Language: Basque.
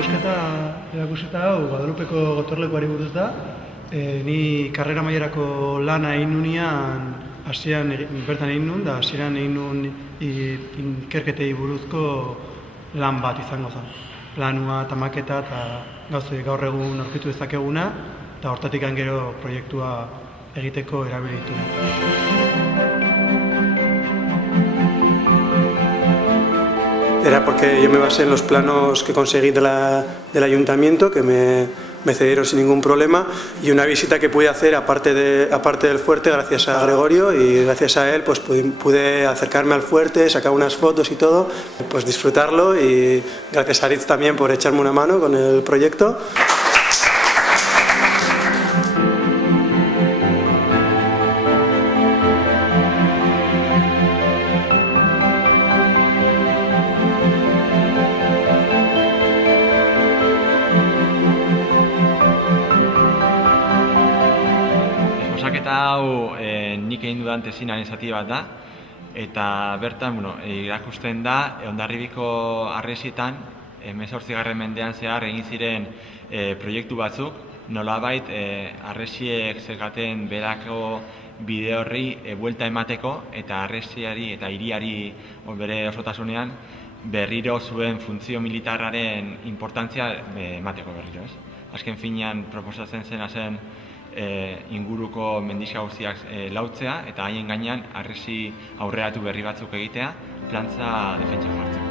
erakusketa hau Guadalupeko gotorlekuari buruz da. Ni karrera mailerako lana egin nunean, hasieran bertan egin nun, da hasieran egin nun ikerketei buruzko lan bat izango zen. Planua eta maketa eta gauze gaur egun aurkitu dezakeguna, eta hortatik gero proiektua egiteko erabilitu. Era porque yo me basé en los planos que conseguí del ayuntamiento, que me cedieron sin ningún problema, y una visita que pude hacer aparte del fuerte gracias a Gregorio, y gracias a él pues pude acercarme al fuerte, sacar unas fotos y todo, pues disfrutarlo, y gracias a Aritz también por echarme una mano con el proyecto. Osaketa hau nik egin dudan tesinaren zati bat da, eta bertan irakusten da Hondarribiko harresietan 18. mendean zehar egin ziren proiektu batzuk, nolabait harresiek zeukaten berako bide horri buelta emateko eta harresiari eta hiriari bere osotasunean berriro zuen funtzio militarraren inportantzia emateko berriro. Azken finean proposatzen zen inguruko mendixka guztiak lautzea eta haien gainean harresi aurreratu berri batzuk egitea, plantza defentsa jartzeko.